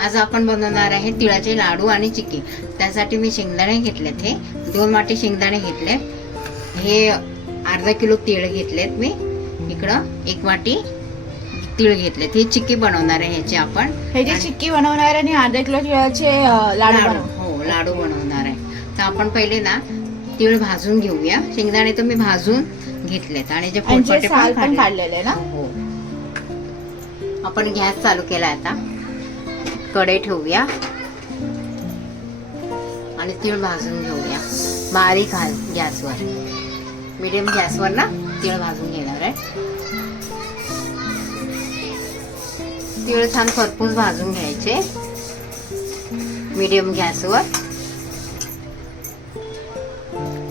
आज आपण बनवणार आहे तिळाचे लाडू आणि चिक्की। त्यासाठी मी शेंगदाणे घेतलेत, हे 2 वाटी शेंगदाणे घेतले, हे अर्धा किलो तीळ घेतलेत मी, इकडं 1 वाटी तीळ घेतलेत। ही चिक्की बनवणार आहे ह्याची आपण, ह्याची चिक्की बनवणार आणि अर्धा किलो तिळाचे लाडू हो लाडू बनवणार आहे। तर आपण पहिले ना तीळ भाजून घेऊया। शेंगदाणे तर मी भाजून घेतलेत आणि जे पोटपाटे पण काढलेले ना। हो, आपण गॅस चालू केला, आता कढई ठेवूया आणि तीळ भाजून घेऊया बारीक गॅसवर, मीडियम गॅसवर ना तीळ भाजून घेणार आहे। तीळ छान खरपूस भाजून घ्यायचे मीडियम गॅसवर।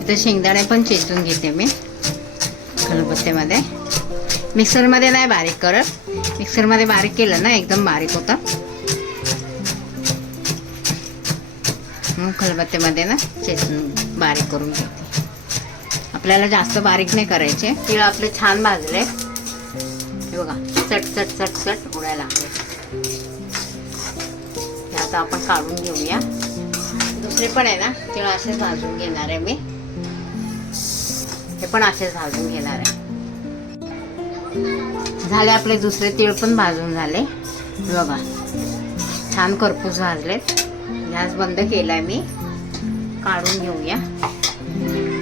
इथे शेंगदाणे पण चेचून घेते मी खलबत्त्यामध्ये, मिक्सरमध्ये नाही बारीक करत, मिक्सरमध्ये बारीक केलं ना एकदम बारीक होतं, मग खलबत्त्यामध्ये ना चेचून बारीक करून घेते। आपल्याला जास्त बारीक नाही करायचे। तीळ आपले छान भाजले, हे बघा चट चट चट चट उडायला लागले। आता आपण काढून घेऊया। दुसरे पण आहे ना तीळ असेच भाजून घेणार आहे मी, हे पण असेच भाजून घेणार आहे। झाले आपले दुसरे तीळ पण भाजून झाले, बघा छान खरपूस भाजलेत। गॅस बंद केलाय मी, काढून घेऊया।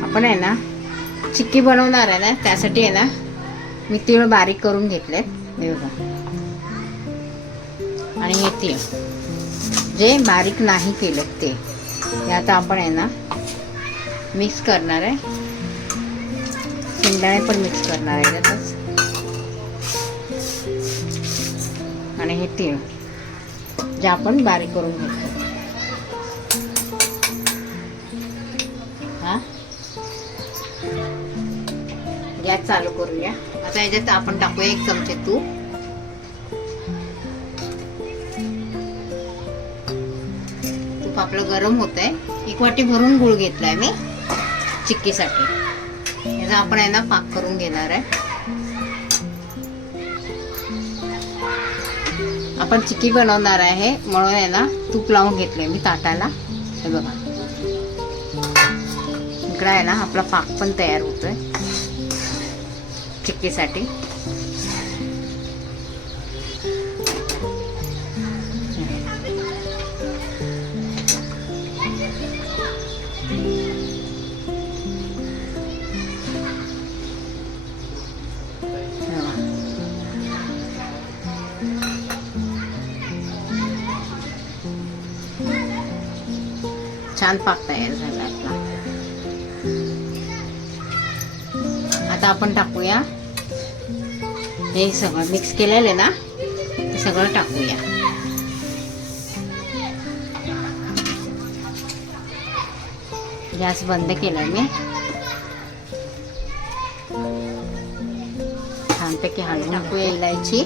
आपण आहे ना चिक्की बनवणार आहे ना, त्यासाठी आहे ना मी तीळ बारीक करून घेतलेत, हे बघा, आणि हे तीळ जे बारीक नाही केलं ते हे आता आपण आहे ना मिक्स करणार आहे। शेंगदाणे पण मिक्स करणार आहे त्यातच, आणि हे तीळ जे आपण बारीक करून घेतलं। हा, गॅस चालू करूया। आता याच्यात आपण टाकूया 1 चमचे तूप, तूप आपलं गरम होतंय। 1 वाटी भरून गूळ घेतलाय मी चिक्कीसाठी, याचा आपण आहे ना पाक करून घेणार आहे। आपण चिक्की बनवणार आहे म्हणून आहे ना तूप लावून घेतलंय मी ताटाला, हे बघा इकडे आहे ना आपला पाक पण तयार होतोय चिक्कीसाठी। छान पाक तयार झाला आपला। आता आपण टाकूया हे सगळं मिक्स केलेलं ना, ते सगळं टाकूया। गॅस बंद केलाय मी, छानपैकी हलवून टाकूया इलायची,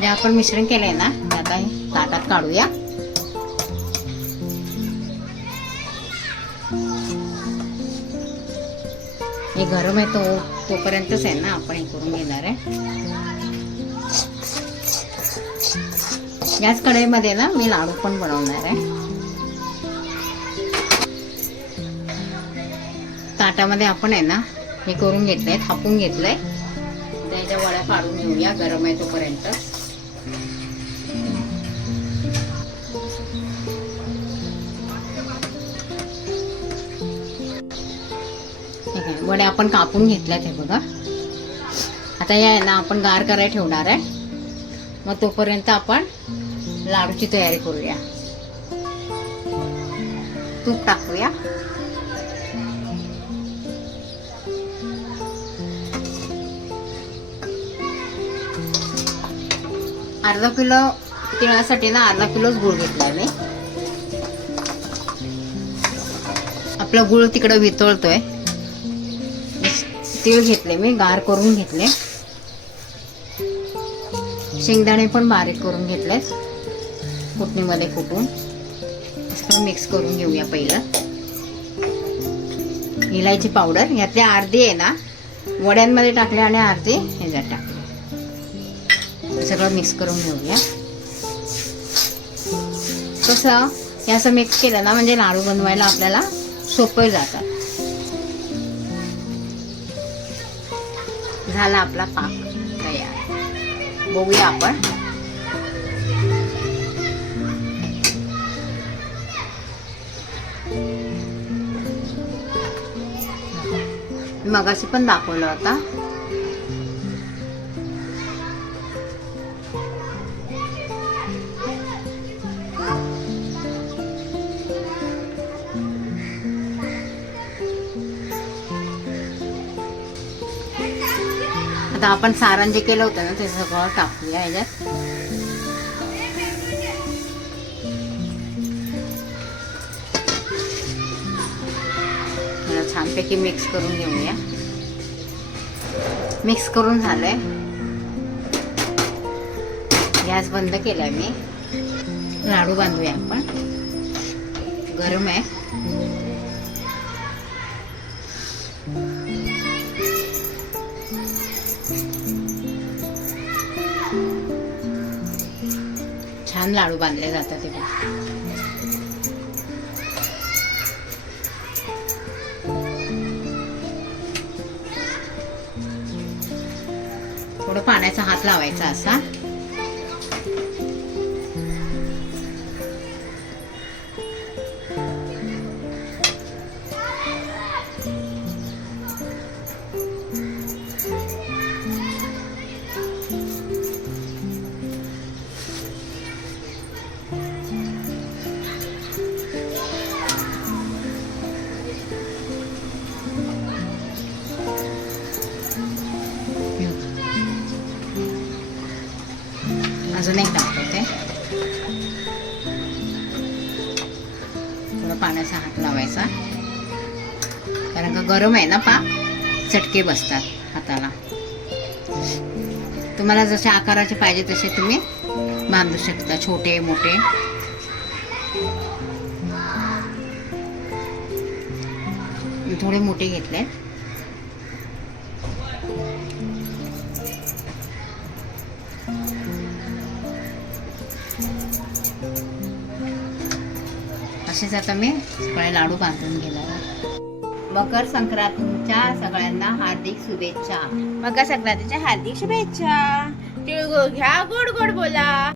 जे आपण मिश्रण केलंय ना आता हे ताटात काढूया। हे गरम आहे तोपर्यंतच आहे ना आपण हे करून घेणार आहे। याच कढईमध्ये ना मी लाडू पण बनवणार आहे। ताटामध्ये आपण आहे ना हे करून घेतलंय, थापून घेतलंय, त्याच्या वड्या काढून घेऊया गरम आहे तोपर्यंत। वड्या आपण कापून घेतल्यात, हे बघा। आता या ना आपण गार करायला ठेवणार आहे, मग तोपर्यंत आपण लाडूची तयारी करूया। तूप टाकूया, अर्धा किलो तिळासाठी ना अर्धा किलोच गुळ घेतलाय मी। आपला गुळ तिकडे वितळतोय, तीळ घेतले मी, गार करून घेतले, शेंगदाणे पण बारीक करून घेतलेत कुटणीमध्ये कुटून. असं मिक्स करून घेऊया पहिलं. इलायची पावडर यातली अर्धी आहे ना वड्यांमध्ये टाकले आणि अर्धी ह्याच्यात टाकले. सगळं मिक्स करून घेऊया. कसं हे असं मिक्स केलं ना म्हणजे लाडू बनवायला आपल्याला सोपं जातात. झाला आपला पाक तयार. बघूया आपण. मगाशी पण दाखवलं होता. आता आपण सारण जे केलं होतं ना ते सगळं टाकूया ह्याच्यात. छानपैकी मिक्स करून घेऊया. मिक्स करून झालंय. गॅस बंद केलाय मी. लाडू बांधूया आपण. गरम आहे. छान लाडू बांधले जातात ते. थोडं पाण्याचा हात लावायचा असा. अजून एक दाखवते. थोडं पाण्याचा हात लावायचा कारण का गरम आहे ना पाक. चटके बसतात हाताला. तुम्हाला जसे आकाराचे पाहिजे तसे तुम्ही बांधू शकता. छोटे मोठे. थोडे मोठे घेतले. असेच आता मी सगळे लाडू बांधून घेणार. मकर संक्रांतीच्या सगळ्यांना हार्दिक शुभेच्छा. मकर संक्रांतीच्या हार्दिक शुभेच्छा. तिळगुळ घ्या, गोड गोड बोला.